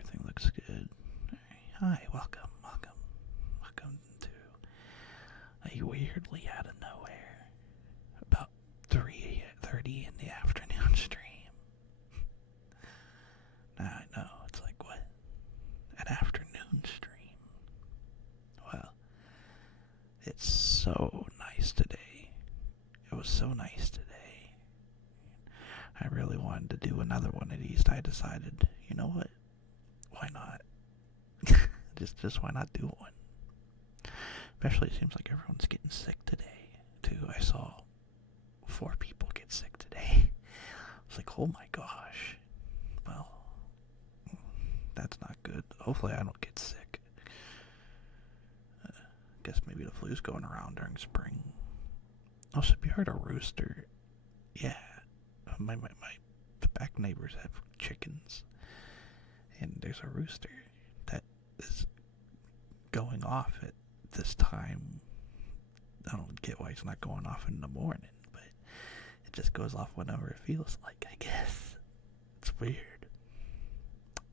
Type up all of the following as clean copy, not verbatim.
Everything looks good. Hi, welcome to a weirdly out of nowhere, about 3:30 in the afternoon stream. Now I know, it's like, what? An afternoon stream? Well, it's so nice today. It was so nice today. I really wanted to do another one of these. I decided, you know what? Why not? just why not do one? Especially it seems like everyone's getting sick today, too. I saw 4 people get sick today. I was like, oh my gosh. Well, that's not good. Hopefully I don't get sick. Guess maybe the flu's going around during spring. Oh, so have you heard a rooster? Yeah. My back neighbors have chickens. And there's a rooster that is going off at this time. I don't get why it's not going off in the morning, but it just goes off whenever it feels like, I guess. It's weird.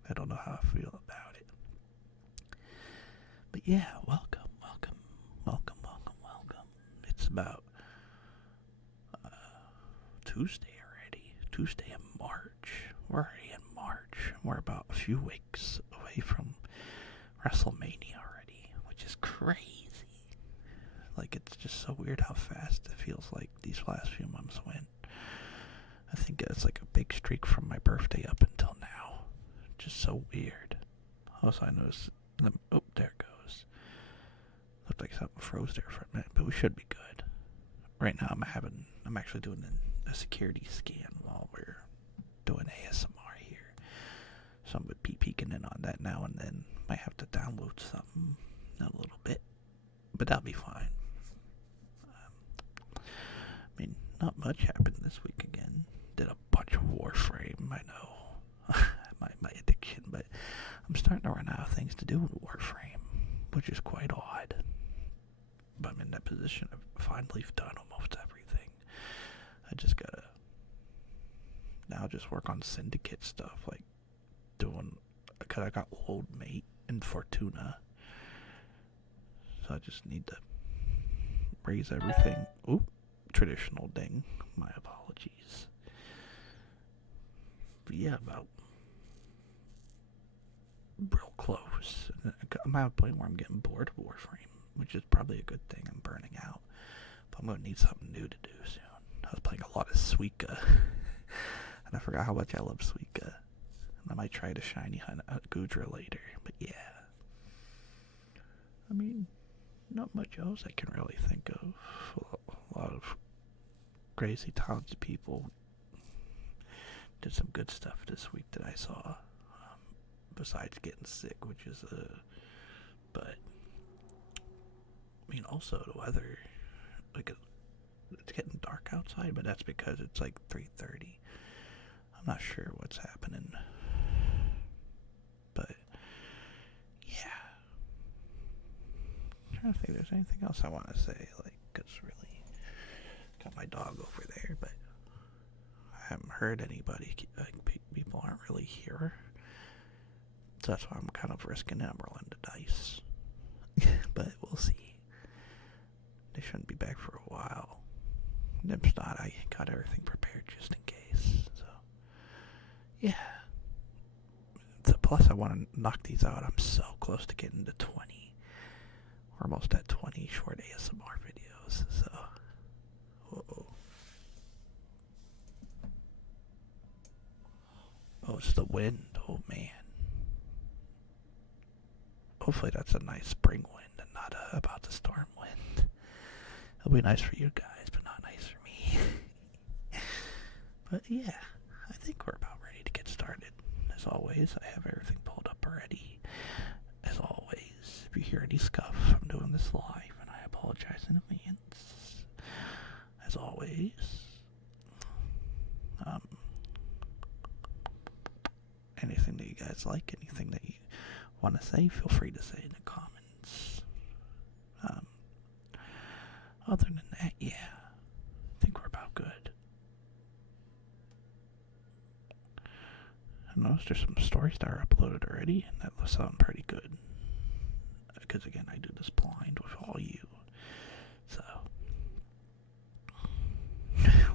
I don't know how I feel about it. But yeah, welcome. It's about Tuesday already. Tuesday in March. We're already in March. We're about a few weeks away from WrestleMania already, which is crazy. Like, it's just so weird how fast it feels like these last few months went. I think it's like a big streak from my birthday up until now. Just so weird. Also, I noticed them. Oh, there it goes. Looked like something froze there for a minute, but we should be good. Right now, I'm actually doing a security scan while we're doing ASMR here. So I'm going to be peeking in on that now and then. Might have to download something in a little bit, but that'll be fine. I mean, not much happened this week again. Did a bunch of Warframe, I know. my addiction, but I'm starting to run out of things to do with Warframe, which is quite odd. But I'm in that position of finally done almost everything. I just gotta now just work on Syndicate stuff, like doing, because I got Old Mate and Fortuna. So I just need to raise everything. Oop, traditional ding. My apologies. But yeah, about real close. I'm at a point where I'm getting bored of Warframe, which is probably a good thing. I'm burning out. But I'm going to need something new to do soon. I was playing a lot of Suika. And I forgot how much I love Suika. And I might try to shiny hunt Gudra later. But yeah. I mean, not much else I can really think of. A lot of crazy talented people did some good stuff this week that I saw. Besides getting sick, which is but I mean, also the weather, like, it's getting dark outside, but that's because it's like 3:30. I'm not sure what's happening, but yeah. I'm trying to think if there's anything else I want to say, like, cause really, got my dog over there, but I haven't heard anybody. Like, people aren't really here. So that's why I'm kind of risking it. I'm rolling the dice. But we'll see. They shouldn't be back for a while. If not, I got everything prepared just in case. So, yeah. Plus, I want to knock these out. I'm so close to getting to 20. We're almost at 20 short ASMR videos. So, whoa. Oh, it's the wind. Oh, man. Hopefully that's a nice spring wind and not about the storm wind. It'll be nice for you guys, but not nice for me. But yeah, I think we're about ready to get started. As always, I have everything pulled up already. As always, if you hear any scuff, I'm doing this live, and I apologize in advance. As always, anything that you guys like, anything that you want to say, feel free to say in the comments. Other than that, yeah, I think we're about good. I don't noticed there's some stories that are uploaded already, and that sound pretty good. Because again, I do this blind with all you. So,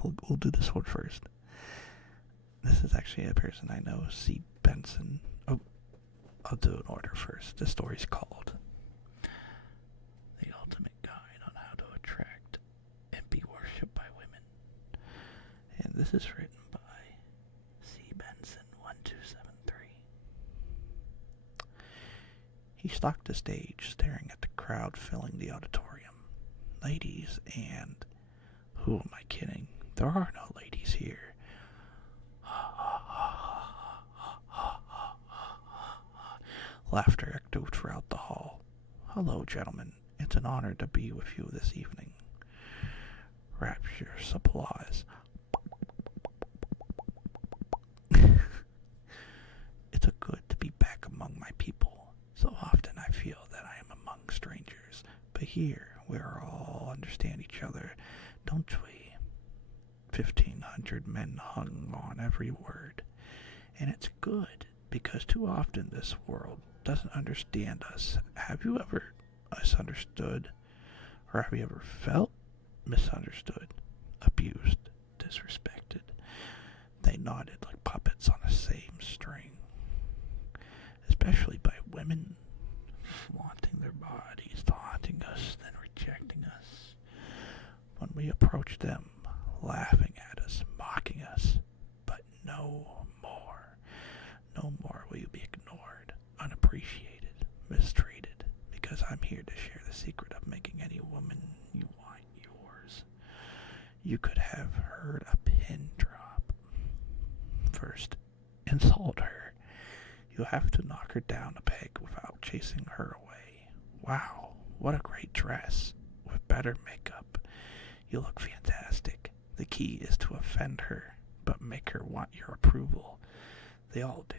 we'll do this one first. This is actually a person I know, C. Benson. Oh, I'll do an order first. The story's called The Ultimate Guide on How to Attract and Be Worshipped by Women. And this is written by C. Benson 1273. He stalked the stage, staring at the crowd filling the auditorium. Ladies and... who am I kidding? There are no ladies here. Laughter echoed throughout the hall. Hello, gentlemen. It's an honor to be with you this evening. Rapturous applause. It's a good to be back among my people. So often I feel that I am among strangers, but here we all understand each other, don't we? 1,500 men hung on every word, and it's good because too often this world doesn't understand us. Have you ever misunderstood, or have you ever felt misunderstood, abused, disrespected? They nodded like puppets on the same string, especially by women, flaunting their bodies, taunting us, then rejecting us. When we approach them, laughing at us, mocking us, but no more will you be ignored, unappreciated, mistreated, because I'm here to share the secret of making any woman you want yours. You could have heard a pin drop. First, insult her. You have to knock her down a peg without chasing her away. Wow, what a great dress, with better makeup. You look fantastic. The key is to offend her, but make her want your approval. They all do.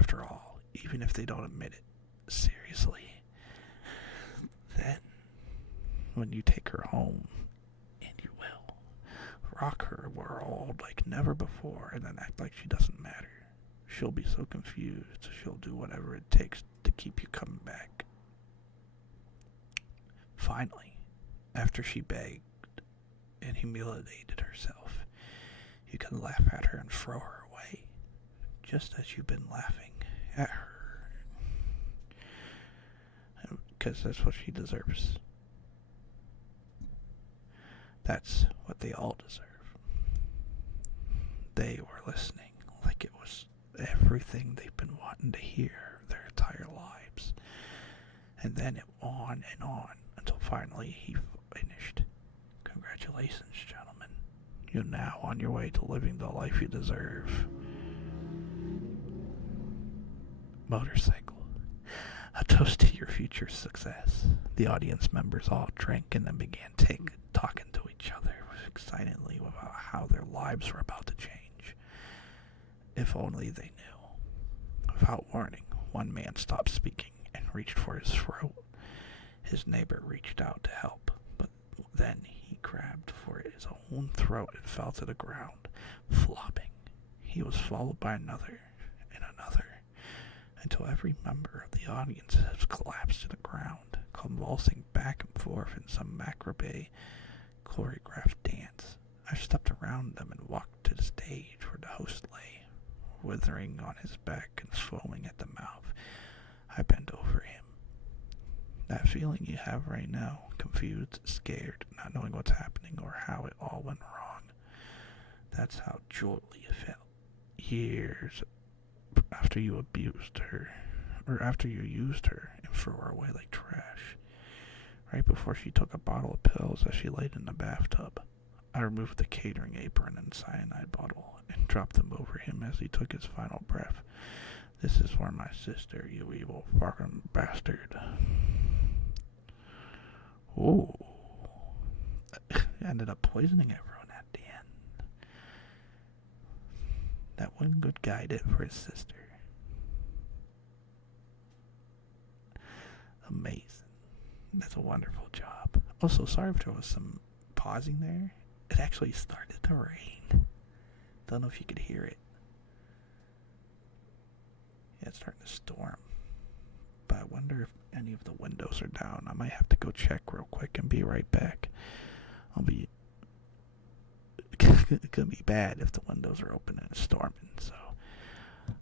After all, even if they don't admit it. Seriously. Then, when you take her home, and you will, rock her world like never before and then act like she doesn't matter. She'll be so confused, she'll do whatever it takes to keep you coming back. Finally, after she begged and humiliated herself, you can laugh at her and throw her away, just as you've been laughing at her. Because that's what she deserves. That's what they all deserve. They were listening like it was everything they've been wanting to hear their entire lives. And then it on and on until finally he finished. Congratulations, gentlemen. You're now on your way to living the life you deserve. Motorcycle. A toast to your future success. The audience members all drank and then began talking to each other excitedly about how their lives were about to change. If only they knew. Without warning, one man stopped speaking and reached for his throat. His neighbor reached out to help, but then he grabbed for his own throat and fell to the ground, flopping. He was followed by another and another, until every member of the audience has collapsed to the ground, convulsing back and forth in some macabre choreographed dance. I stepped around them and walked to the stage where the host lay, withering on his back and foaming at the mouth. I bent over him. That feeling you have right now, confused, scared, not knowing what's happening or how it all went wrong. That's how Julie felt. Years after you abused her, or after you used her and threw her away like trash. Right before she took a bottle of pills as she laid in the bathtub, I removed the catering apron and cyanide bottle and dropped them over him as he took his final breath. This is for my sister, you evil fucking bastard. Ooh. Ended up poisoning everyone at the end. That one good guy did for his sister. Amazing. That's a wonderful job. Also, sorry if there was some pausing there. It actually started to rain. Don't know if you could hear it. Yeah, it's starting to storm. But I wonder if any of the windows are down. I might have to go check real quick and be right back. I'll be... It's gonna be bad if the windows are open and it's storming, so...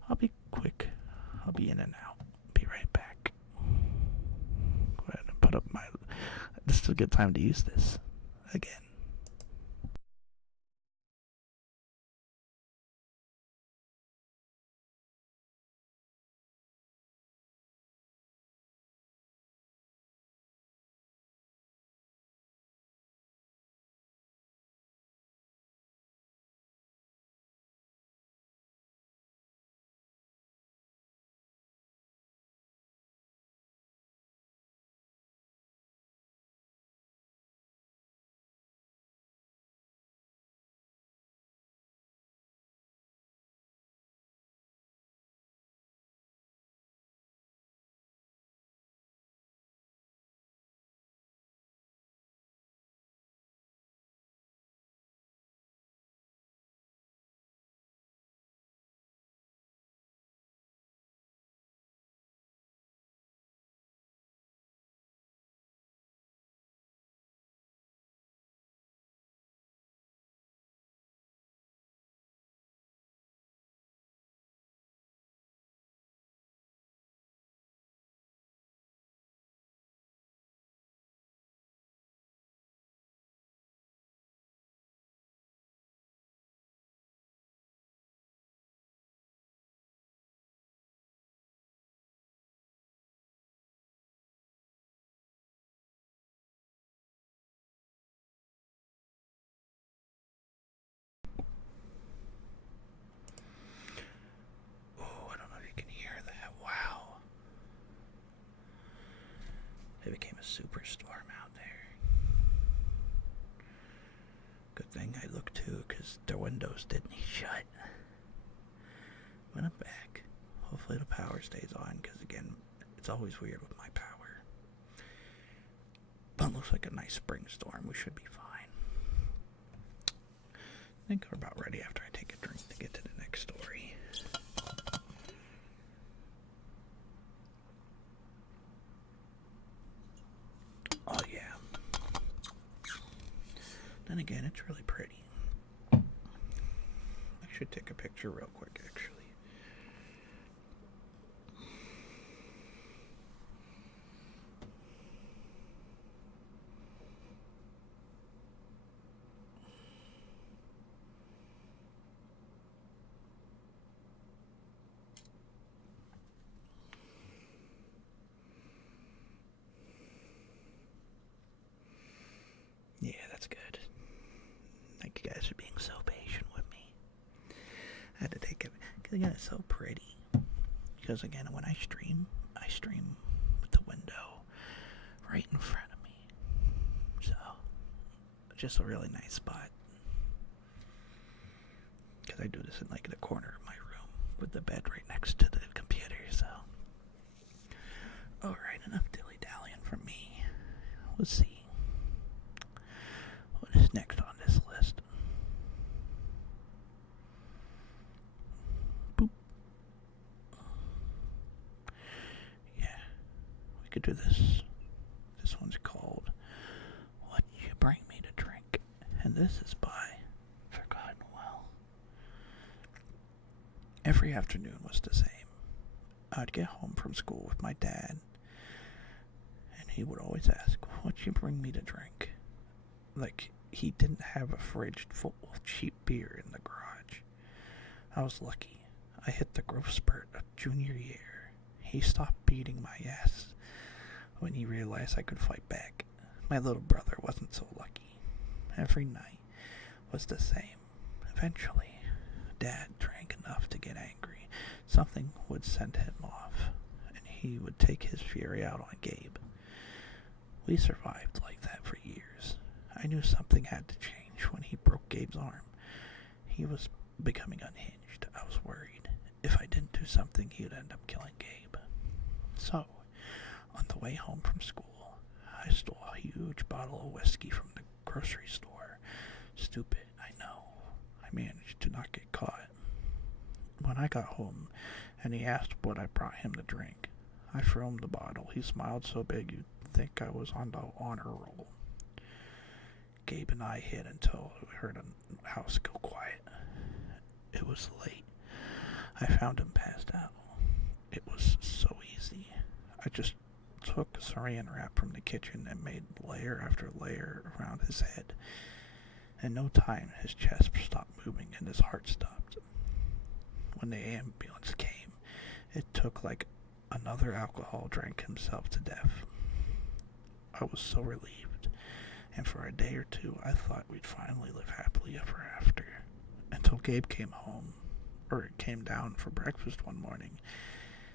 I'll be quick. I'll be in and out. Be right back. Go ahead and put up my... This is a good time to use this. Again. Oh, I don't know if you can hear that. Wow. It became a superstorm out there. Good thing I looked too, because the windows didn't shut. When I'm back, hopefully the power stays on, because again, it's always weird with my power. But it looks like a nice spring storm. We should be fine. I think we're about ready after I take a drink to get to the next story. Oh yeah. Then again, it's really pretty. I should take a picture real quick, actually. Yeah, that's good. Thank you guys for being so patient with me. I had to take it because again, it's so pretty. Because again, when I stream with the window right in front of me. So, just a really nice spot. Because I do this in like the corner of my room with the bed right next to the computer. So, alright, enough dilly dallying from me. Let's see. What is next on this list? Boop. Yeah, we could do this. This one's called What You Bring Me to Drink. And this is by Forgotten Well. Every afternoon was the same. I'd get home from school with my dad, and he would always ask, "What you bring me to drink?" Like, he didn't have a fridge full of cheap beer in the garage. I was lucky. I hit the growth spurt of junior year. He stopped beating my ass when he realized I could fight back. My little brother wasn't so lucky. Every night was the same. Eventually, Dad drank enough to get angry. Something would send him off, and he would take his fury out on Gabe. We survived like that for years. I knew something had to change when he broke Gabe's arm. He was becoming unhinged. I was worried. If I didn't do something, he would end up killing Gabe. So, on the way home from school, I stole a huge bottle of whiskey from the grocery store. Stupid, I know. I managed to not get caught. When I got home and he asked what I brought him to drink. I threw him the bottle. He smiled so big you'd think I was on the honor roll. Gabe and I hid until we heard a house go quiet. It was late. I found him passed out. It was so easy. I just took saran wrap from the kitchen and made layer after layer around his head. In no time, his chest stopped moving and his heart stopped. When the ambulance came, it took like another alcohol drank himself to death. I was so relieved, and for a day or two I thought we'd finally live happily ever after. Until Gabe came home, or came down for breakfast one morning.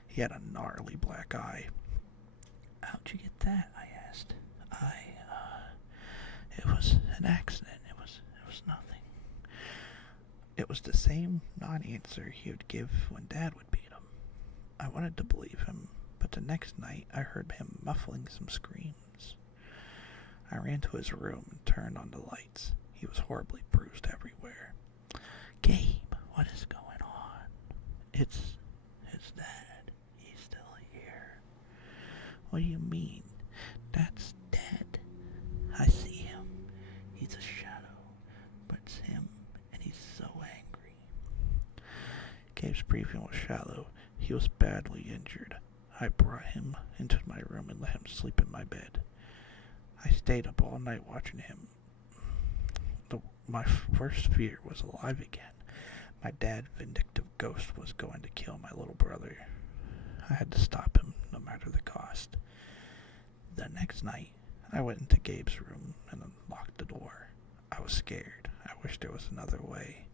He had a gnarly black eye. "How'd you get that?" I asked. It was an accident. It was nothing. It was the same non-answer he would give when Dad would beat him. I wanted to believe him, but the next night I heard him muffling some screams. I ran to his room and turned on the lights. He was horribly bruised everywhere. "Gabe, what is going on?" It's Dad. He's still here." "What do you mean? Dad's dead." "I see him. He's a shadow, but it's him, and he's so angry." Gabe's breathing was shallow. He was badly injured. I brought him into my room and let him sleep in my bed. I stayed up all night watching him. My worst fear was alive again. My dad's vindictive ghost was going to kill my little brother. I had to stop him, no matter the cost. The next night, I went into Gabe's room and unlocked the door. I was scared. I wished there was another way.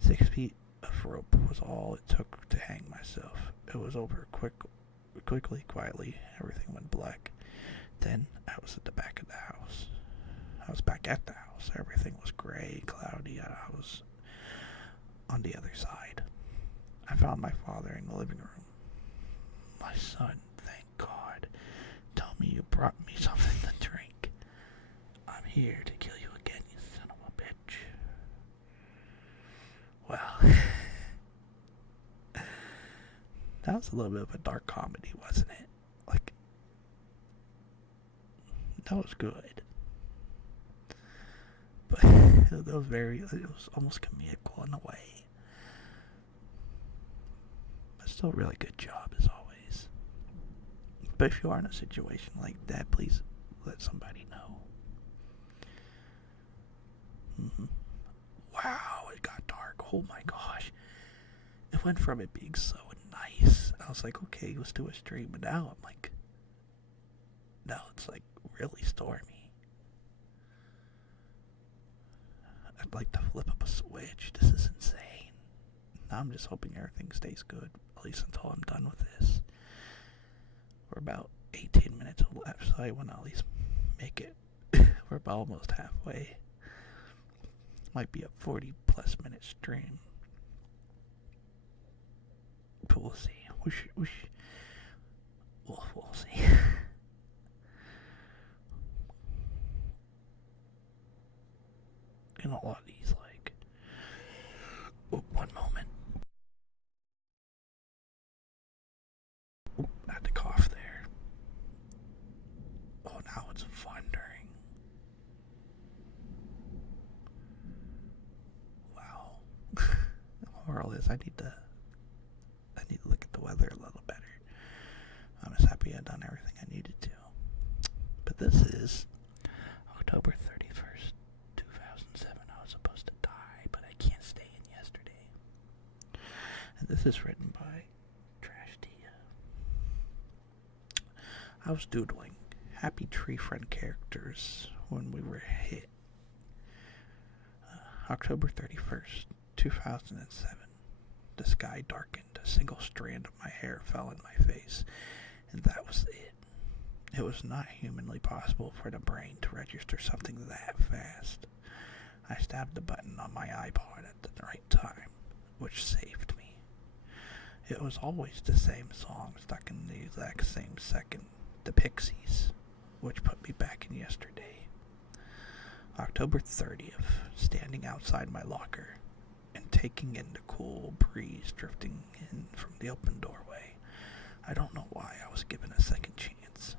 6 feet of rope was all it took to hang myself. It was over quickly, quietly. Everything went black. Then I was at the back of the house. I was back at the house. Everything was gray, cloudy. I was on the other side. I found my father in the living room. "My son, thank God. Tell me you brought me something to drink. I'm here to kill you again, you son of a bitch." Well, that was a little bit of a dark comedy, wasn't it? Like, that was good. But it was almost comical in a way. But still a really good job as always. But if you are in a situation like that, please let somebody know. Wow, it got dark. Oh my gosh. It went from it being so nice. I was like, okay, let's do a stream. But now I'm like, now it's like really stormy. I'd like to flip up a switch. This is insane. Now I'm just hoping everything stays good, at least until I'm done with this. We're about 18 minutes left, so I want to at least make it. We're about almost halfway. Might be a 40 plus minute stream. But we'll see. We'll see. In a lot of these, like, one moment. I had to cough there. Oh, now it's thundering. Wow. The moral is I need to look at the weather a little better. I'm just happy I've done everything I needed to. But this is October 31st, 2007. I was supposed to die, but I can't stay in yesterday. And this is written by Trash Tia. I was doodling happy tree friend characters when we were hit. October 31st, 2007. The sky darkened. A single strand of my hair fell in my face, and that was it. It was not humanly possible for the brain to register something that fast. I stabbed the button on my iPod at the right time, which saved me. It was always the same song stuck in the exact same second, the Pixies, which put me back in yesterday. October 30th, standing outside my locker and taking in the cool breeze drifting in from the open doorway. I don't know why I was given a second chance.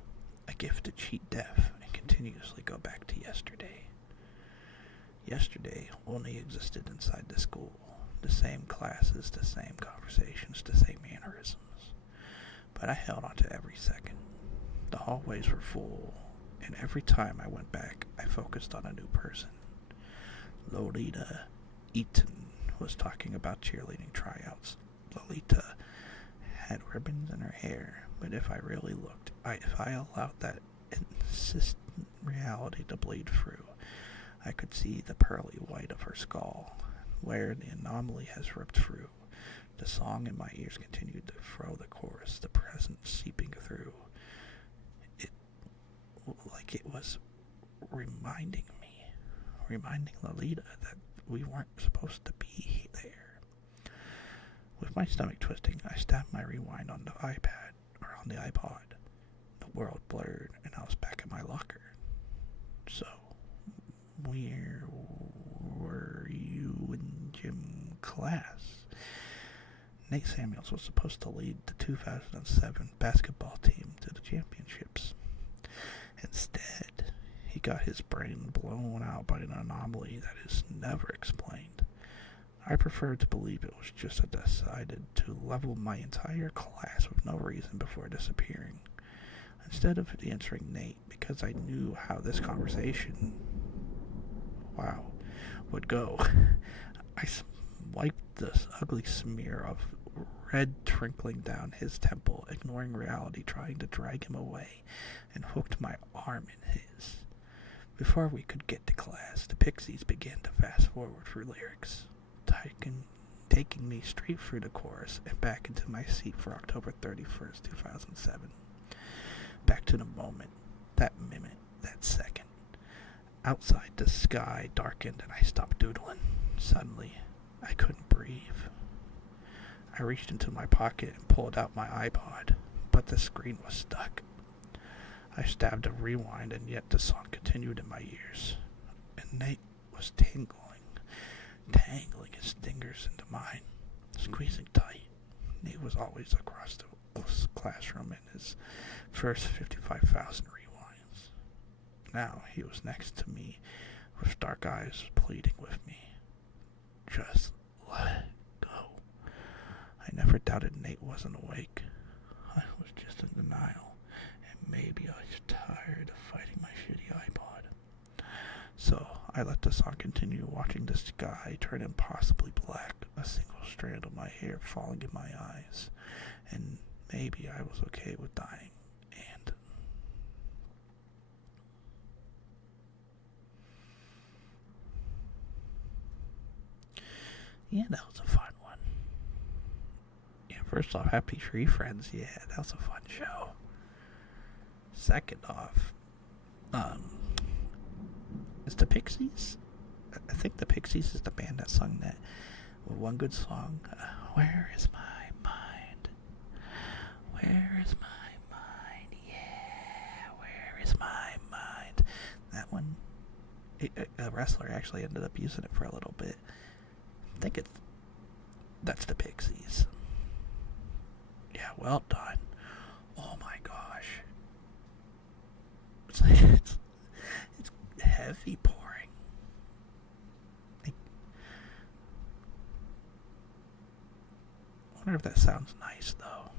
A gift to cheat death and continuously go back to yesterday. Yesterday only existed inside the school. The same classes, the same conversations, the same mannerisms. But I held on to every second. The hallways were full, and every time I went back, I focused on a new person. Lolita Eaton was talking about cheerleading tryouts. Lolita had ribbons in her hair, but if I really looked, if I allowed that insistent reality to bleed through, I could see the pearly white of her skull, where the anomaly has ripped through. The song in my ears continued to throw the chorus, the present seeping through. It, like it was reminding Lolita that we weren't supposed to be there. With my stomach twisting, I stabbed my rewind on the iPad, or on the iPod. The world blurred, and I was back in my locker. So, where were you in gym class? Nate Samuels was supposed to lead the 2007 basketball team to the championships. Instead, he got his brain blown out by an anomaly that is never explained. I prefer to believe it was just decided to level my entire class with no reason before disappearing. Instead of answering Nate, because I knew how this conversation, would go, I wiped this ugly smear of red trickling down his temple, ignoring reality, trying to drag him away, and hooked my arm in his. Before we could get to class, the Pixies began to fast forward through lyrics, taking me straight through the chorus and back into my seat for October 31st, 2007. Back to the moment, that minute, that second. Outside, the sky darkened and I stopped doodling. Suddenly, I couldn't breathe. I reached into my pocket and pulled out my iPod, but the screen was stuck. I stabbed a rewind, and yet the song continued in my ears. And Nate was tangling his fingers into mine, squeezing tight. Nate was always across the classroom in his first 55,000 rewinds. Now he was next to me with dark eyes pleading with me. Just let go. I never doubted Nate wasn't awake. I was just in denial, and maybe I was tired of fighting my shitty iPod. So I let the song continue, watching the sky turn impossibly black, a single strand of my hair falling in my eyes, and maybe I was okay with dying. And yeah, that was a fun one. Yeah, first off, Happy Tree Friends. Yeah, that was a fun show. Second off, is the Pixies? I think the Pixies is the band that sung that one good song. Where is my mind? Where is my mind? Yeah, where is my mind? That one, a wrestler actually ended up using it for a little bit. I think that's the Pixies. Yeah, well done. Oh my gosh. It's heavy pouring. I wonder if that sounds nice though.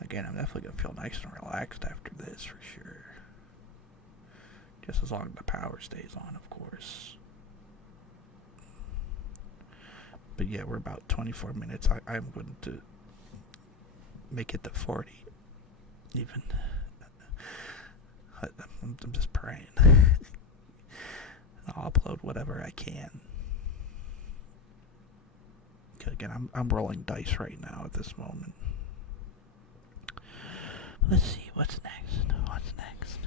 Again, I'm definitely gonna feel nice and relaxed after this for sure. Just as long as the power stays on, of course. But yeah, we're about 24 minutes. I'm going to make it to 40. Even. I'm just praying. I'll upload whatever I can. Again, I'm rolling dice right now at this moment. Let's see, what's next? What's next?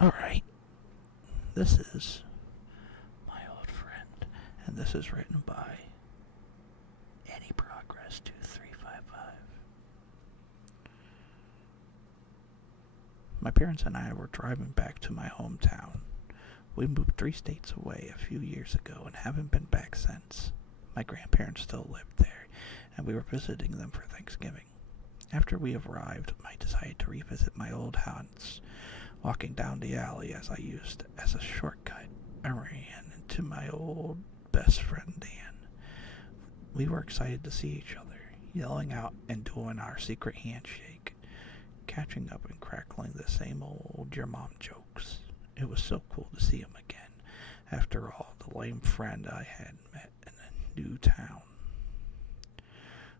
Alright. This is My Old Friend, and this is written by Any Progress 2355. My parents and I were driving back to my hometown. We moved 3 states away a few years ago and haven't been back since. My grandparents still lived there, and we were visiting them for Thanksgiving. After we arrived, I decided to revisit my old haunts. Walking down the alley as I used as a shortcut, I ran into my old best friend Dan. We were excited to see each other, yelling out and doing our secret handshake, catching up and crackling the same old your mom jokes. It was so cool to see him again, after all the lame friend I had met in a new town.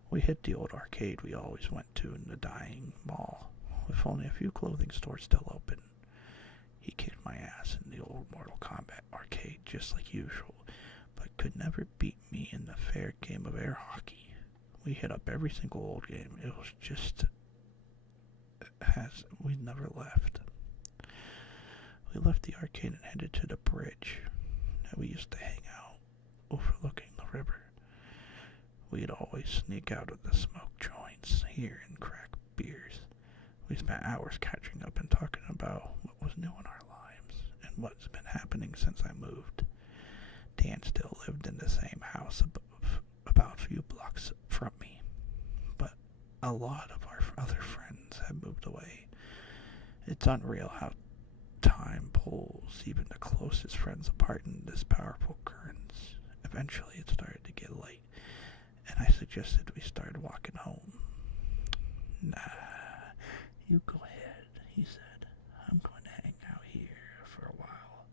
We hit the old arcade we always went to in the dying mall, with only a few clothing stores still open. He kicked my ass in the old Mortal Kombat arcade just like usual, but could never beat me in the fair game of air hockey. We hit up every single old game. It was just as we never left. We left the arcade and headed to the bridge that we used to hang out overlooking the river. We'd always sneak out of the smoke joints here and crack beers. We spent hours catching up and talking about what was new in our lives and what's been happening since I moved. Dan still lived in the same house about a few blocks from me, but a lot of our other friends have moved away. It's unreal how time pulls even the closest friends apart in this powerful currents. Eventually it started to get late, and I suggested we start walking home. Nah, you go ahead, he said. I'm going to hang out here for a while.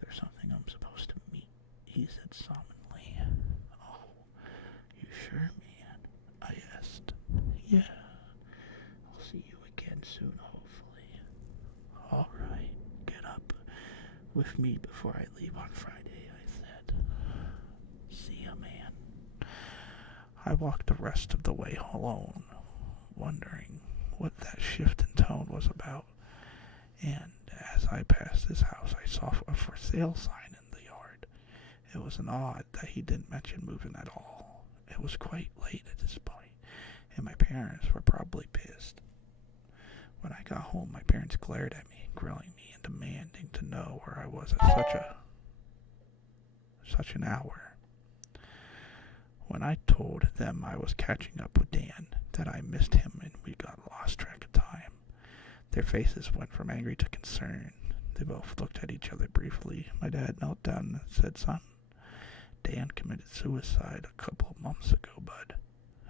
There's something I'm supposed to meet, he said solemnly. Oh, you sure, man? I asked. Yeah, I'll see you again soon, hopefully. All right, get up with me before I leave on Friday, I said. See ya, man. I walked the rest of the way alone, wondering what that shift in tone was about. And as I passed his house, I saw a for sale sign in the yard. It was an odd that he didn't mention moving at all. It was quite late at this point, and my parents were probably pissed. When I got home, my parents glared at me, grilling me and demanding to know where I was at such an hour. When I told them I was catching up with Dan, that I missed him and we got lost track of time, their faces went from angry to concern. They both looked at each other briefly. My dad knelt down and said, "Son, Dan committed suicide a couple of months ago, bud."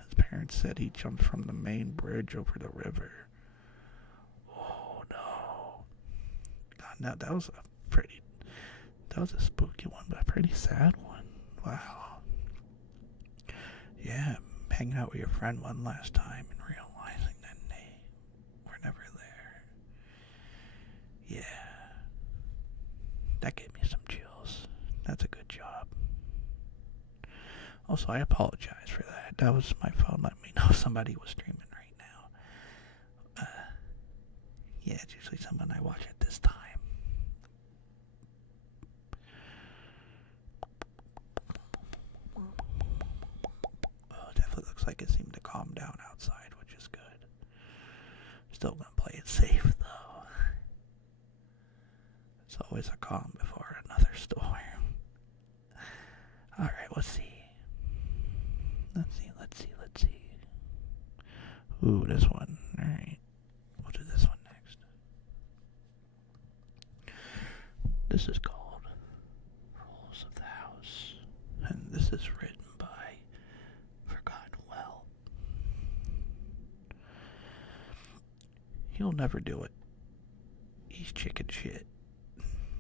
His parents said he jumped from the main bridge over the river. Oh no. God, now that was a spooky one, but a pretty sad one. Wow. Yeah, hanging out with your friend one last time and realizing that they were never there. Yeah. That gave me some chills. That's a good job. Also, I apologize for that. That was my phone letting me know somebody was streaming right now. Yeah, it's usually someone I watch at this time. Definitely looks like it seemed to calm down outside, which is good. Still gonna play it safe, though. It's always a calm before another storm. Alright, let's see. Let's see. Ooh, this one. Alright. We'll do this one next. This is called Rules of the House. And this is written by Forgotten Well. He'll never do it. He's chicken shit.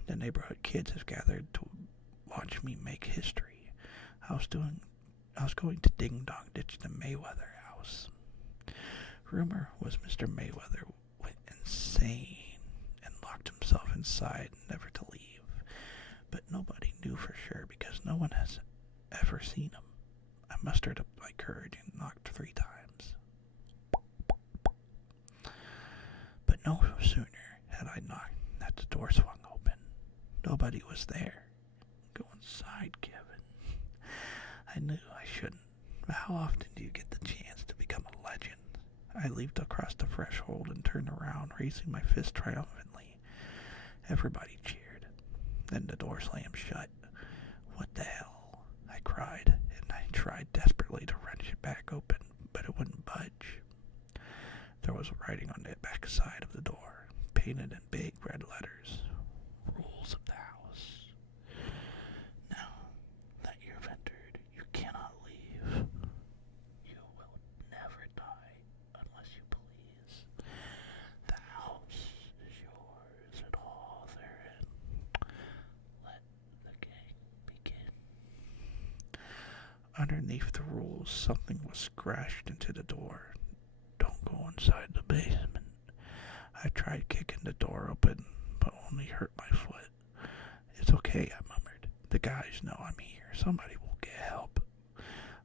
The neighborhood kids have gathered to watch me make history. I was going to Ding Dong Ditch the Mayweather house. Rumor was Mr. Mayweather went insane and locked himself inside, never to leave. But nobody knew for sure because no one has ever seen him. I mustered up my courage and knocked 3 times. But no sooner had I knocked that the door swung open. Nobody was there. Go inside, Kevin. I knew I shouldn't. But how often do you get the chance to become a legend? I leaped across the threshold and turned around, raising my fist triumphantly. Everybody cheered. Then the door slammed shut. What the hell? I cried, and I tried desperately to wrench it back open, but it wouldn't budge. There was writing on the back side of the door, painted in big red letters. Rules of the house. Now that you've entered, you cannot leave. You will never die unless you please. The house is yours and all therein. Let the game begin. Underneath the rules, something was scratched into the door. Don't go inside the basement. I tried kicking the door open, but only hurt my foot. It's okay, I murmured. The guys know I'm here. Somebody will get help.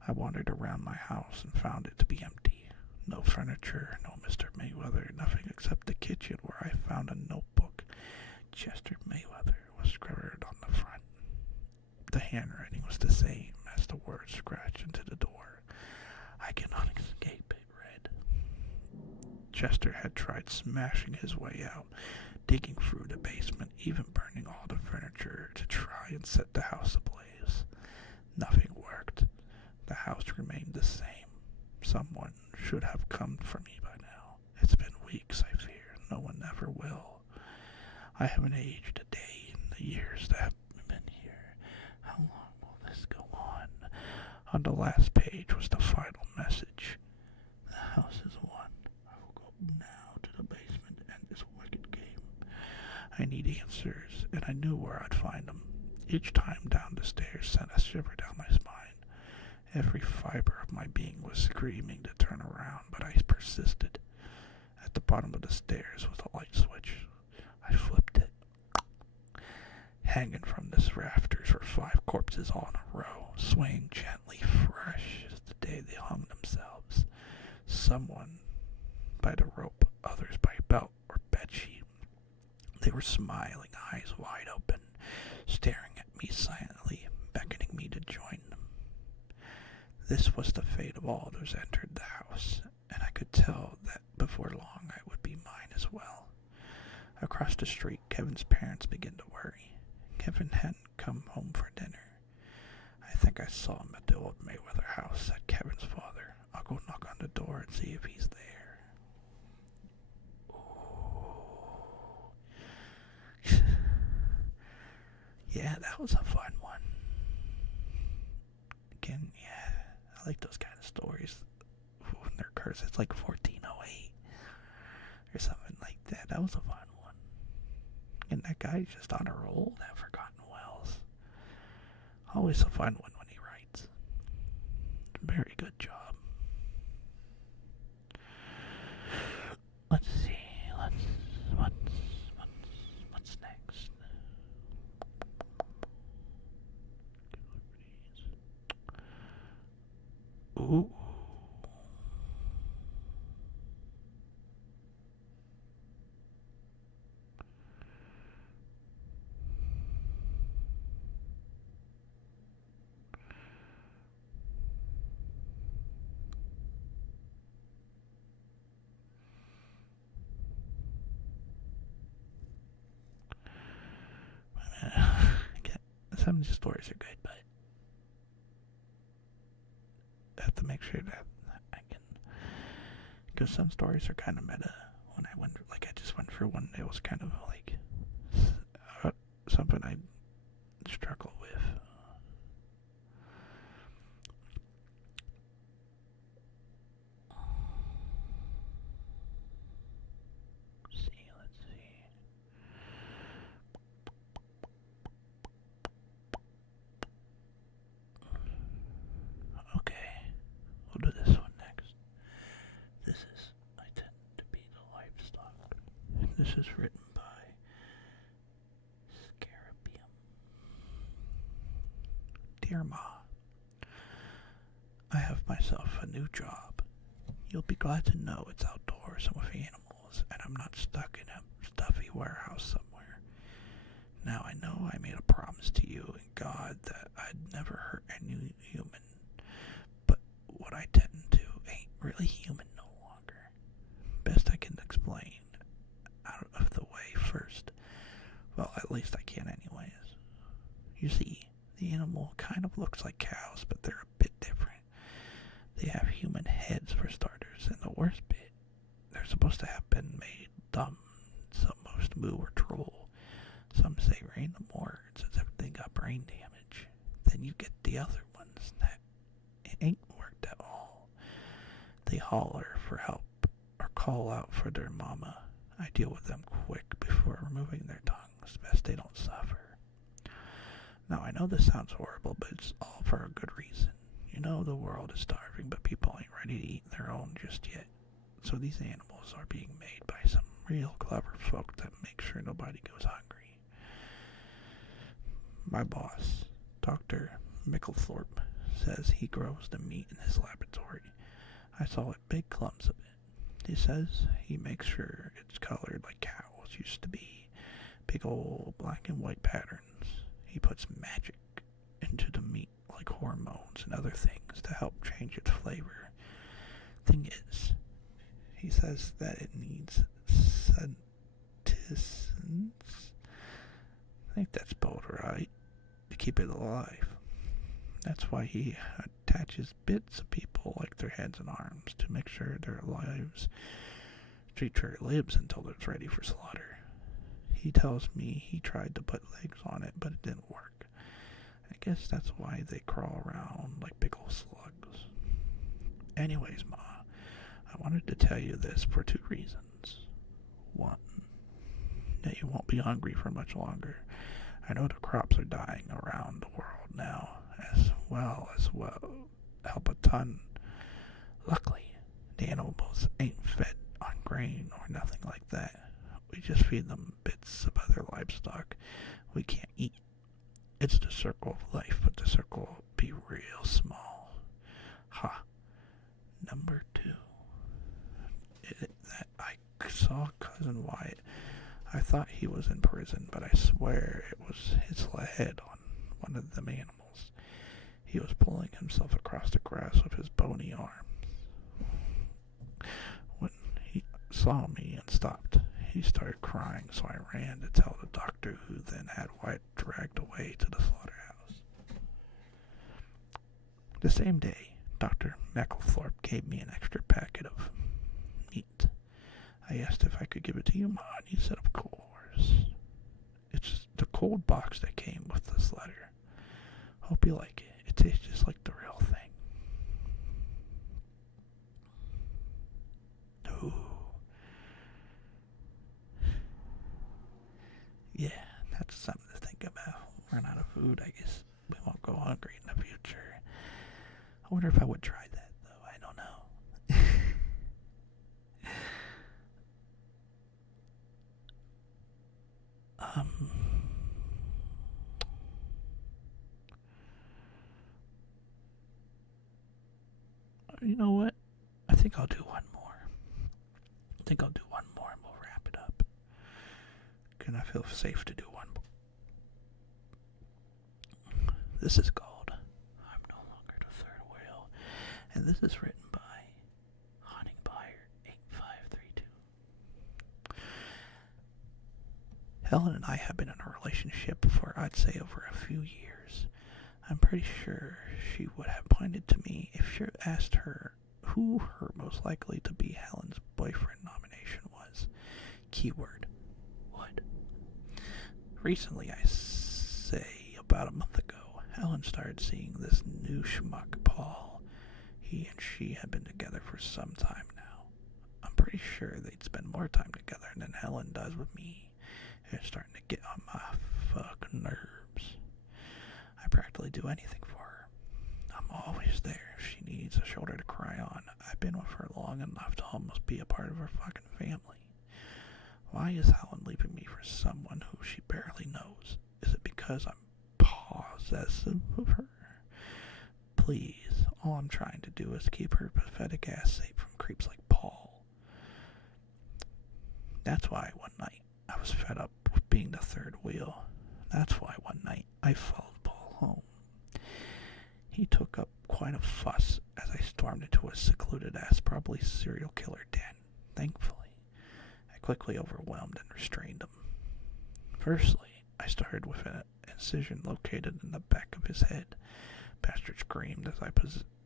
I wandered around my house and found it to be empty. No furniture, no Mr. Mayweather, nothing except the kitchen where I found a notebook. Chester Mayweather was scribbled on the front. The handwriting was the same as the words scratched into the door. I cannot escape, it read. Chester had tried smashing his way out, digging through the basement, even burning all the furniture to try and set the house ablaze. Nothing worked. The house remained the same. Someone should have come for me by now. It's been weeks, I fear. No one ever will. I haven't aged a day in the years that have been here. How long will this go on? On the last page was the final message. The house is won. I will go now to the basement and end this wicked game. I need answers, and I knew where I'd find them. Each time down the stairs sent a shiver down my spine. Every fiber of my being was screaming to turn around, but I persisted. At the bottom of the stairs was a light switch. I flipped it. Hanging from the rafters were 5 corpses all in a row, swaying gently, fresh as the day they hung themselves. Someone by the rope, others by belt or bedsheet. They were smiling, eyes wide open, staring at me silently, beckoning me to join them. This was the fate of all those entered the house, and I could tell that before long I would be mine as well. Across the street, Kevin's parents began to worry. Kevin hadn't come home for dinner. I think I saw him at the old Mayweather house, said Kevin's father. I'll go knock on the door and see if he's there. Ooh. Yeah, that was a fun one. Again, yeah, I like those kind of stories when they're cursed. It's like 1408 or something like that. That was a fun one. And that guy's just on a roll, that Forgotten Wells. Always a fun one when he writes. Very good job. Let's see. What's next? Ooh. Some of the stories are good, but I have to make sure that I can, because some stories are kind of meta. When I went, like I just went through one that was kind of like something I struggle with. Let's see. Okay, we'll do this one next. This is I Tend to Be the Livestock. This is written by Scarabium. Dear Ma, I have myself a new job. You'll be glad to know it's outdoors and with animals, and I'm not stuck in a stuffy warehouse somewhere. Now I know I made a promise to you and God that I'd never hurt any human, but what I tend to ain't really human no longer. at least I can anyways. You see, the animal kind of looks like cows, but they're a bit different. They have human heads for starters, and the worst bit, they're supposed to have been made dumb. Some most moo or drool. Some say random words as if they got brain damage. Then you get the other ones that it ain't worked at all. They holler for help or call out for their mama. I deal with them quick before removing their tongues, best they don't suffer. Now I know this sounds horrible, but it's all for a good reason. You know the world is starving, but people ain't ready to eat their own just yet. So these animals are being made by some real clever folk that make sure nobody goes hungry. My boss, Dr. Micklethorpe, says he grows the meat in his laboratory. I saw it, big clumps of it. He says he makes sure it's colored like cows used to be, big old black and white patterns. He puts magic into the meat like hormones and other things to help change its flavor. Thing is, he says that it needs sustenance. I think that's spelled right, to keep it alive. That's why he attaches bits of people like their heads and arms to make sure their lives lives until it's ready for slaughter. He tells me he tried to put legs on it, but it didn't work. I guess that's why they crawl around like big old slugs. Anyways, Ma, I wanted to tell you this for 2 reasons. 1, that you won't be hungry for much longer. I know the crops are dying around the world now, as well help a ton. Luckily, the animals ain't fed on grain or nothing like that. We just feed them bits of other livestock we can't eat. It's the circle of life, but the circle will be real small. Ha. Number 2. That I saw Cousin Wyatt. I thought he was in prison, but I swear it was his head on one of them animals. He was pulling himself across the grass with his bony arms. When he saw me and stopped, he started crying, so I ran to tell the doctor, who then had Wyatt dragged away to the slaughterhouse. The same day, Dr. Micklethorpe gave me an extra packet of meat. I asked if I could give it to you, Ma, and he said, of course. It's the cold box that came with this letter. Hope you like it. It tastes just like the real thing. Ooh. Yeah, that's something to think about. Run out of food, I guess we won't go hungry in the future. I wonder if I would try that, though. I don't know. You know what? I think I'll do one more. I think I'll do one more and we'll wrap it up. Can I feel safe to do one more? This is called I'm No Longer the Third Whale, and this is written by Hunting Buyer 8532. Helen and I have been in a relationship for, I'd say, over a few years. I'm pretty sure she would have pointed to me if she asked her who her most likely to be Helen's boyfriend nomination was. Keyword, would. Recently, I say about a month ago, Helen started seeing this new schmuck, Paul. He and she had been together for some time now. I'm pretty sure they'd spend more time together than Helen does with me. It's starting to get on my fucking nerves. I practically do anything for her. I'm always there if she needs a shoulder to cry on. I've been with her long enough to almost be a part of her fucking family. Why is Helen leaving me for someone who she barely knows? Is it because I'm possessive of her? Please, all I'm trying to do is keep her pathetic ass safe from creeps like Paul. That's why one night I was fed up with being the third wheel. That's why one night I followed Paul home. He took up quite a fuss as I stormed into a secluded-ass, probably serial killer den. Thankfully, I quickly overwhelmed and restrained him. Firstly, I started with an incision located in the back of his head. Bastard screamed as I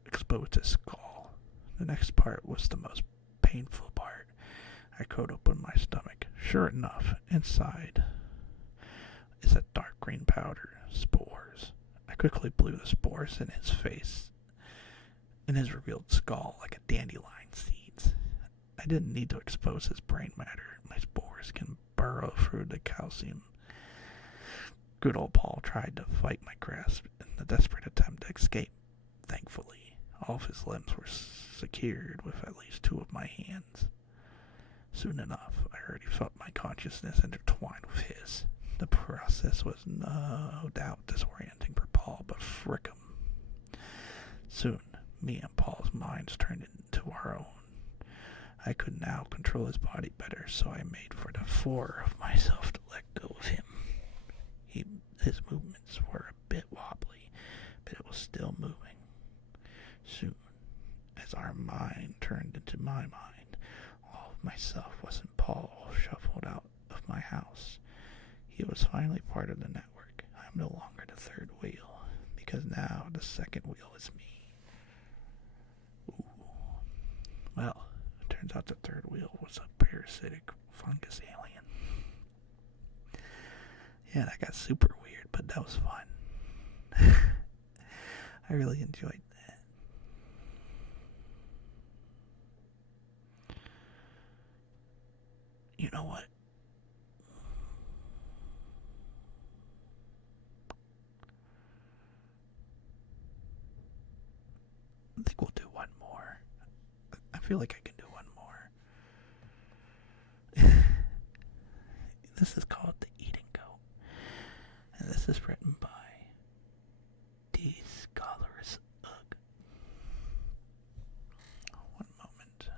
exposed his skull. The next part was the most painful part. I cut open my stomach. Sure enough, inside is a dark green powder, spores. I quickly blew the spores in his face, in his revealed skull, like a dandelion seeds. I didn't need to expose his brain matter. My spores can burrow through the calcium. Good old Paul tried to fight my grasp in a desperate attempt to escape. Thankfully, all of his limbs were secured with at least two of my hands. Soon enough, I already felt my consciousness intertwined with his. The process was no doubt disorienting for Paul, but frick him. Soon, me and Paul's minds turned into our own. I could now control his body better, so I made for the fore of myself to let go of him. His movements were a bit wobbly, but it was still moving. Soon, as our mind turned into my mind, all of myself was in Paul, shuffled out of my house. He was finally part of the network. I'm no longer the third wheel, because now the second wheel is me. Ooh. Well, it turns out the third wheel was a parasitic fungus alien. Yeah, that got super weird, but that was fun. I really enjoyed that. You know what? I think we'll do one more. I feel like I can do one more. This is called The Eating Goat. And this is written by D. Scholars Ugg. One moment.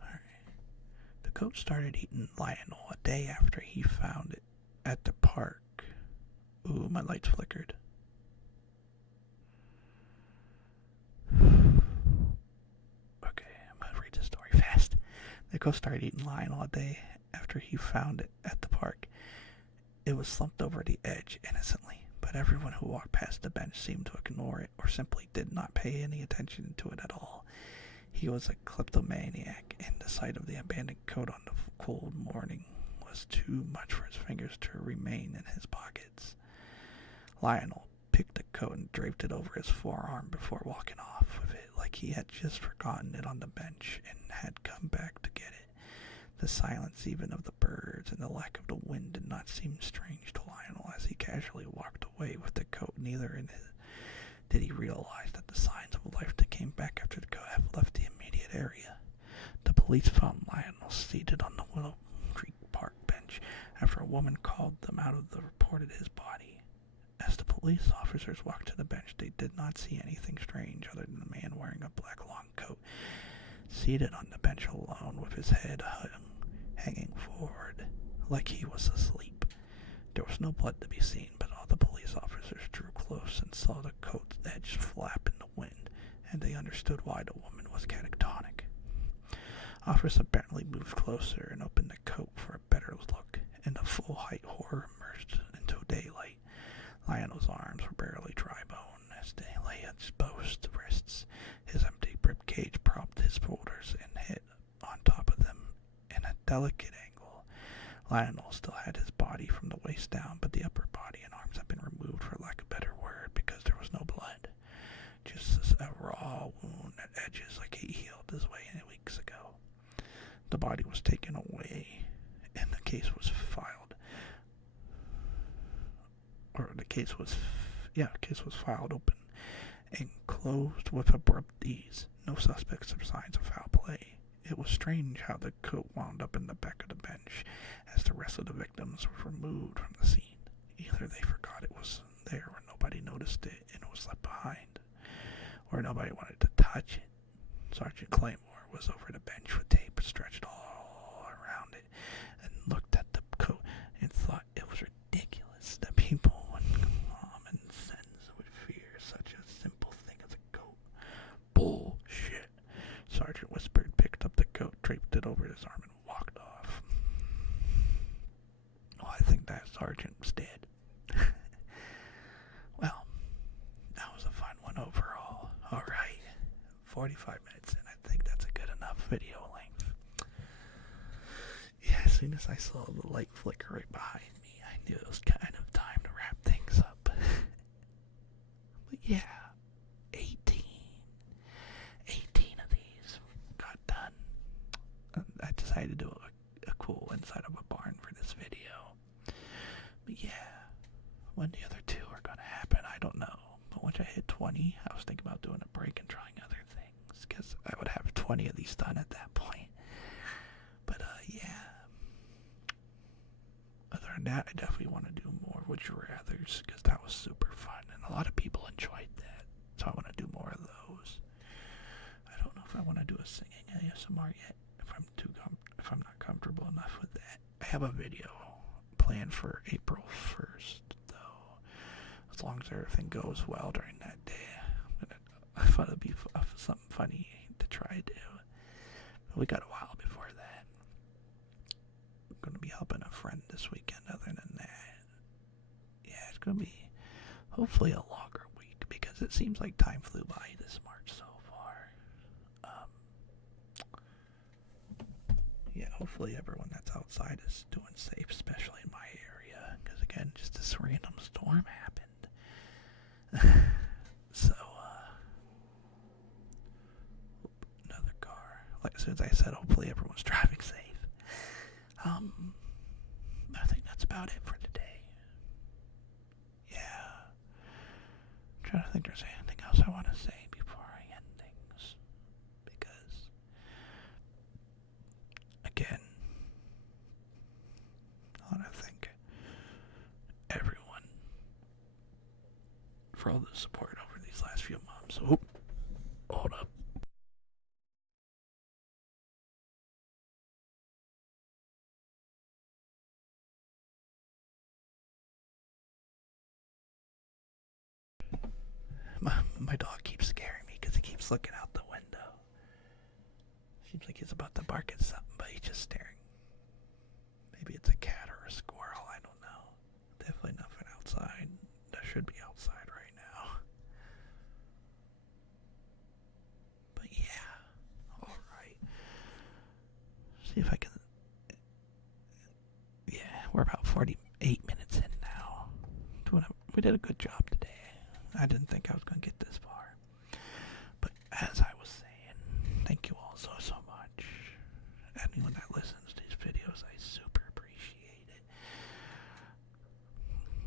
Alright. The goat started eating Lionel a day after he found it at the park. Ooh, my lights flickered. Okay, I'm gonna read this story fast. The goat started eating Lionel a day after he found it at the park. It was slumped over the edge innocently, but everyone who walked past the bench seemed to ignore it or simply did not pay any attention to it at all. He was a kleptomaniac, and the sight of the abandoned coat on the cold morning was too much for his fingers to remain in his pockets. Lionel picked the coat and draped it over his forearm before walking off with it like he had just forgotten it on the bench and had come back to get it. The silence even of the birds and the lack of the wind did not seem strange to Lionel as he casually walked away with the coat. Neither did he realize that the signs of life that came back after the coat had left the immediate area. The police found Lionel seated on the Willow Creek Park bench after a woman called them out of the reported his body. As the police officers walked to the bench, they did not see anything strange other than a man wearing a black long coat, seated on the bench alone with his head hanging forward like he was asleep. There was no blood to be seen, but all the police officers drew close and saw the coat's edge flap in the wind, and they understood why the woman was catatonic. Officers apparently moved closer and opened the coat for a better look, and the full-height horror emerged into daylight. Lionel's arms were barely dry bone as they lay exposed wrists. His empty rib cage propped his shoulders and head on top of them in a delicate angle. Lionel still had his body from the waist down, but the upper body and arms had been removed, for lack of a better word, because there was no blood. Just a raw wound at edges like he healed his way in weeks ago. The body was taken away, and the case was filed. The case was filed open and closed with abrupt ease. No suspects or signs of foul play. It was strange how the coat wound up in the back of the bench as the rest of the victims were removed from the scene. Either they forgot it was there or nobody noticed it and it was left behind, or nobody wanted to touch it. Sergeant Claymore was over the bench with tape stretched all around it and looked at the coat and thought it was ridiculous that people with common sense would fear such a simple thing as a coat. Bullshit. Sergeant whispered, picked up the coat, draped it over his arm, and walked off. Well, I think that sergeant was dead. Well, that was a fun one overall. Alright, 45 minutes in, I think that's a good enough video length. Yeah, as soon as I saw the light flicker right behind me, I knew it was kind of time to wrap things up. But yeah, 18 of these got done. I decided to do a cool inside of a barn for this video. But yeah, when the other two are gonna happen, I don't know. But once I hit 20, I was thinking about doing a break and trying other things, because I would have 20 of these done at that point. But yeah. Other than that, I definitely want to do more Would You Rathers, because that was super fun, and a lot of people enjoyed that. So I want to do more of those. I don't know if I want to do a singing ASMR yet, if I'm not comfortable enough with that. I have a video planned for April 1st, though. As long as everything goes well during that day. I thought it'd be something funny to try to do. But we got a while before that. I'm going to be helping a friend this weekend. Other than that, yeah, it's going to be hopefully a longer week, because it seems like time flew by this March so far. Yeah, hopefully everyone that's outside is doing safe, especially in my area, because again, just this random storm happened. So, another car. Like as soon as I said, hopefully everyone's driving safe. I think that's about it for today. Yeah. I'm trying to think if there's anything else I want to say before I end things. Because, again, I want to thank everyone for all the support over these last few months. Oh, hold up. My dog keeps scaring me because he keeps looking out the window. Seems like he's about to bark at something, but he's just staring. Maybe it's a cat or a squirrel, I don't know. Definitely nothing outside. That should be outside right now. But yeah, alright. See if I can... Yeah, we're about 48 minutes in now. We did a good job today. I didn't think I was going to get this far. But as I was saying, thank you all so much. Anyone that listens to these videos, I super appreciate it.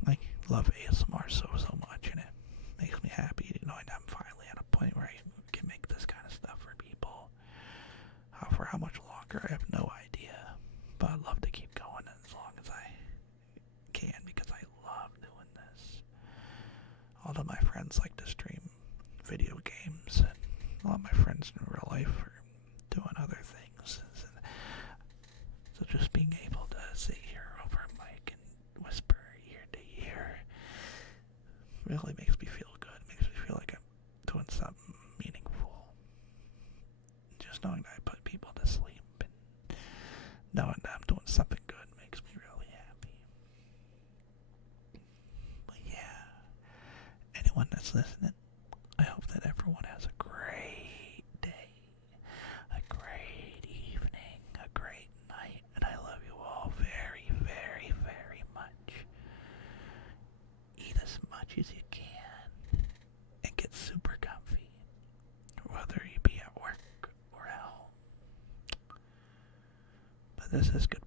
I love ASMR so much, and it makes me happy knowing I'm finally at a point where I can make this kind of stuff for people. For how much longer, I have no idea. But I'd love to keep going as long as I can, because I love doing this. All of my friends like to stream video games, and a lot of my friends in real life are doing other things. So just being able to sit here over a mic and whisper ear to ear really makes me feel good. It makes me feel like I'm doing something meaningful. Just knowing that I put people to sleep and knowing that I'm doing something good makes me really happy. But yeah, anyone that's listening, I hope that everyone has a great day, a great evening, a great night, and I love you all very, very, very much. Eat as much as you can and get super comfy, whether you be at work or at home. But this is good.